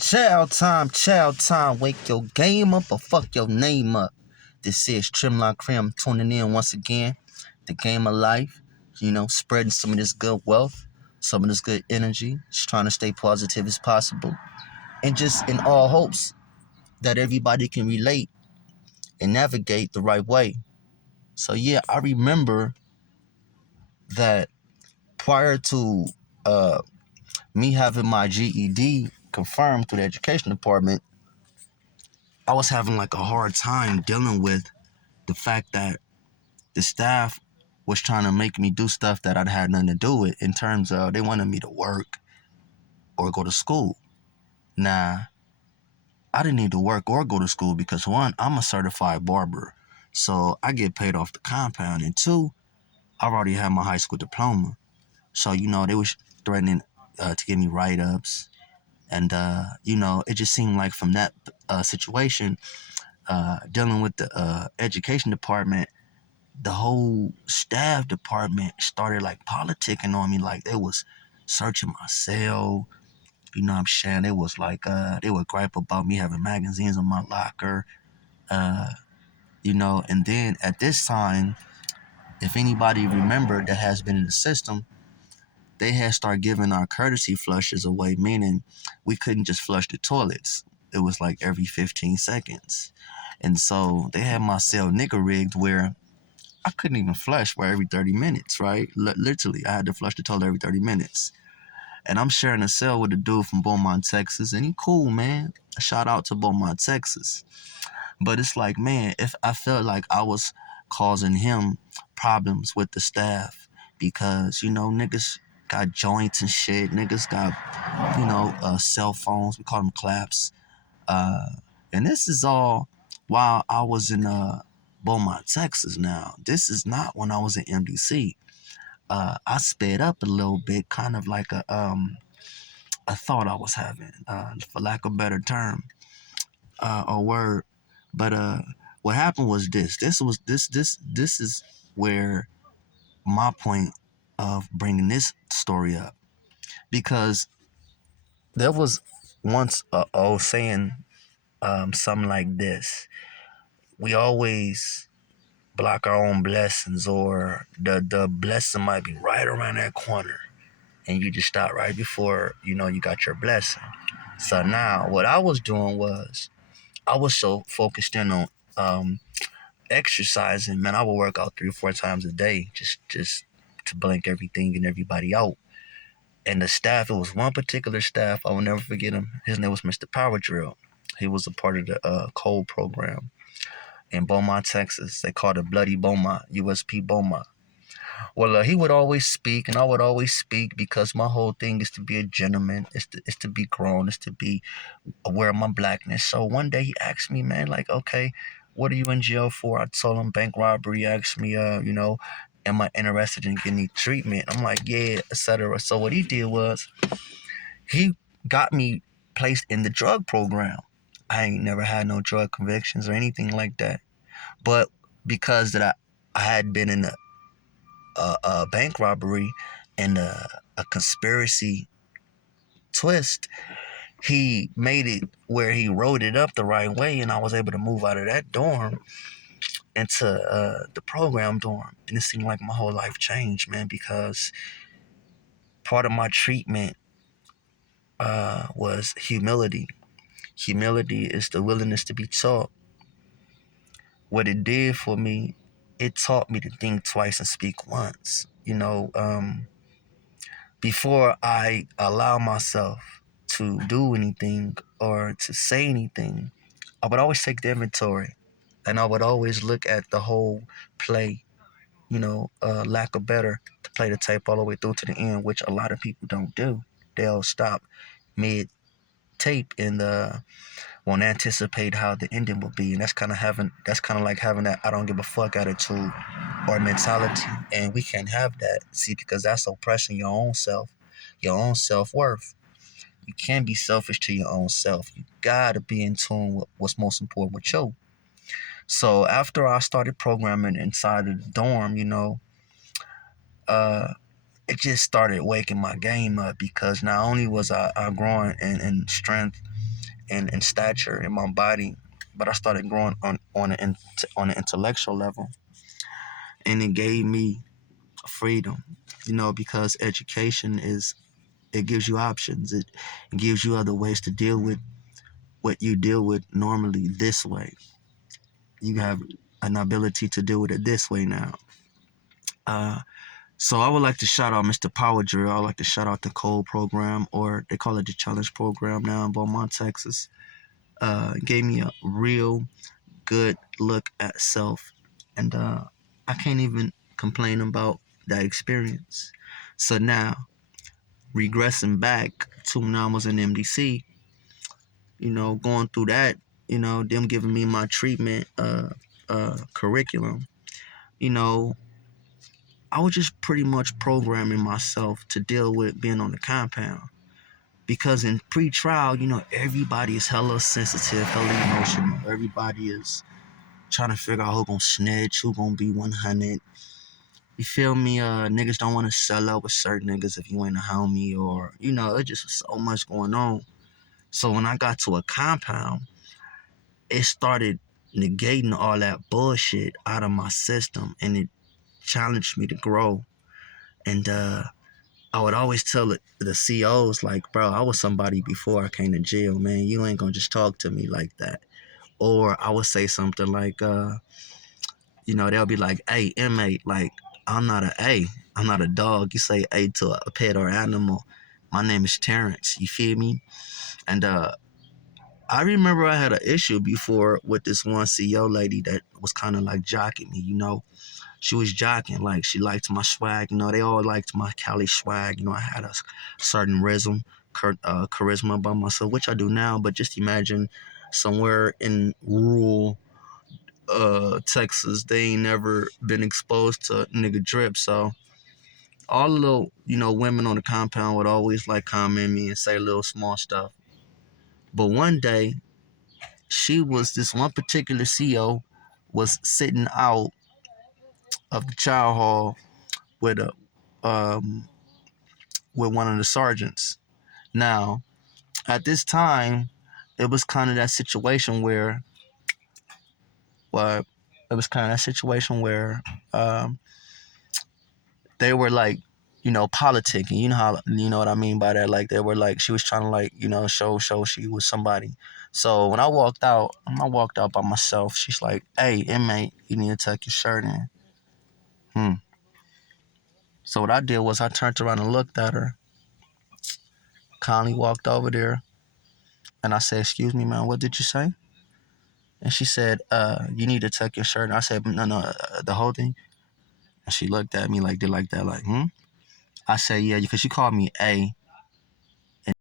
Chow time, wake your game up or fuck your name up. This is Trimlock Crim tuning in once again. The game of life, spreading some of this good wealth, some of this good energy, just trying to stay positive as possible. And just in all hopes that everybody can relate and navigate the right way. So yeah, I remember that prior to uh, me having my GED confirmed through the education department, I was having like a hard time dealing with the fact that the staff was trying to make me do stuff that I'd had nothing to do with in terms of they wanted me to work or go to school. Now, I didn't need to work or go to school because one, I'm a certified barber. So I get paid off the compound. And two, I already had my high school diploma. So, they was threatening to give me write-ups. And, it just seemed like from that situation, dealing with the education department, the whole staff department started like politicking on me. Like they was searching my cell. You know what I'm saying? They was like, they would gripe about me having magazines in my locker. Uh, and then at this time, if anybody remembered that has been in the system, they had started giving our courtesy flushes away, meaning we couldn't just flush the toilets. It was like every 15 seconds. And so they had my cell nigger rigged where I couldn't even flush for every 30 minutes, right? Literally, I had to flush the toilet every 30 minutes. And I'm sharing a cell with a dude from Beaumont, Texas, and he cool, man. A shout out to Beaumont, Texas. But it's like, man, if I felt like I was causing him problems with the staff because, niggas got joints and shit. Niggas got, cell phones. We call them claps. Uh, and this is all while I was in Beaumont, Texas now. This is not when I was in MDC. I sped up a little bit, kind of like a thought I was having, for lack of a better term, or word. But what happened was this. This is where my point of bringing this story up, because there was once a old saying, something like this: we always block our own blessings, or the blessing might be right around that corner, and you just stop right before you got your blessing. So now what I was doing was I was so focused in on exercising. Man, I would work out 3 or 4 times a day, just to blink everything and everybody out. And the staff, it was one particular staff, I will never forget him. His name was Mr. Power Drill. He was a part of the code program in Beaumont, Texas. They called it Bloody Beaumont, USP Beaumont. Well, he would always speak, and I would always speak because my whole thing is to be a gentleman. It's to be grown. It's to be aware of my blackness. So one day he asked me, man, like, okay, what are you in jail for? I told him bank robbery. He asked me, am I interested in getting treatment? I'm like, yeah, etc. So what he did was he got me placed in the drug program. I ain't never had no drug convictions or anything like that. But because that I had been in a bank robbery and a conspiracy twist, he made it where he wrote it up the right way, and I was able to move out of that dorm into the program dorm. And it seemed like my whole life changed, man, because part of my treatment was humility. Humility is the willingness to be taught. What it did for me, it taught me to think twice and speak once. Before I allow myself to do anything or to say anything, I would always take the inventory, and I would always look at the whole play, lack of better, to play the tape all the way through to the end, which a lot of people don't do. They'll stop mid tape and won't anticipate how the ending will be, and that's kind of like having that I don't give a fuck attitude or mentality, and we can't have that. See, because that's oppressing your own self, your own self-worth. You can't be selfish to your own self. You gotta be in tune with what's most important with you. So after I started programming inside of the dorm, uh, it just started waking my game up, because not only was I growing in strength in stature in my body, but I started growing on an intellectual level, and it gave me freedom, because education it gives you options. It gives you other ways to deal with what you deal with normally this way. You have an ability to deal with it this way now. So I would like to shout out Mr. Power Drill. I would like to shout out the Code program, or they call it the Challenge program now in Beaumont, Texas. Gave me a real good look at self, and I can't even complain about that experience. So now, regressing back to when I was in MDC, going through that, them giving me my treatment curriculum, you know, I was just pretty much programming myself to deal with being on the compound. Because in pre-trial, everybody is hella sensitive, hella emotional. Everybody is trying to figure out who gonna snitch, who gonna be 100. You feel me? Niggas don't want to sell out with certain niggas if you ain't a homie, or, it just was so much going on. So when I got to a compound, it started negating all that bullshit out of my system, and it challenged me to grow. And I would always tell the COs, like, bro, I was somebody before I came to jail, man. You ain't gonna just talk to me like that. Or I would say something like, they'll be like, hey, inmate, like, I'm not a A. I'm not a dog. You say A to a pet or animal. My name is Terrence. You feel me? And I remember I had an issue before with this one CO lady that was kind of like jocking me. She was jocking, like, she liked my swag. They all liked my Cali swag. I had a certain charisma about myself, which I do now. But just imagine somewhere in rural Texas, they ain't never been exposed to nigga drip. So all the little, women on the compound would always like comment me and say little small stuff. But one day, this one particular CO was sitting out of the child hall with a with one of the sergeants. Now, at this time, it was kind of that situation where, well, it was kind of that situation where they were like, politicking. What I mean by that. Like, they were like, she was trying to, like, show she was somebody. So when I walked out by myself. She's like, hey, inmate, you need to tuck your shirt in. So what I did was I turned around and looked at her, kindly walked over there, and I said, excuse me, man, what did you say? And she said, you need to tuck your shirt. And I said, no, the whole thing. And she looked at me like, did like that, like, I said, yeah, because she called me A.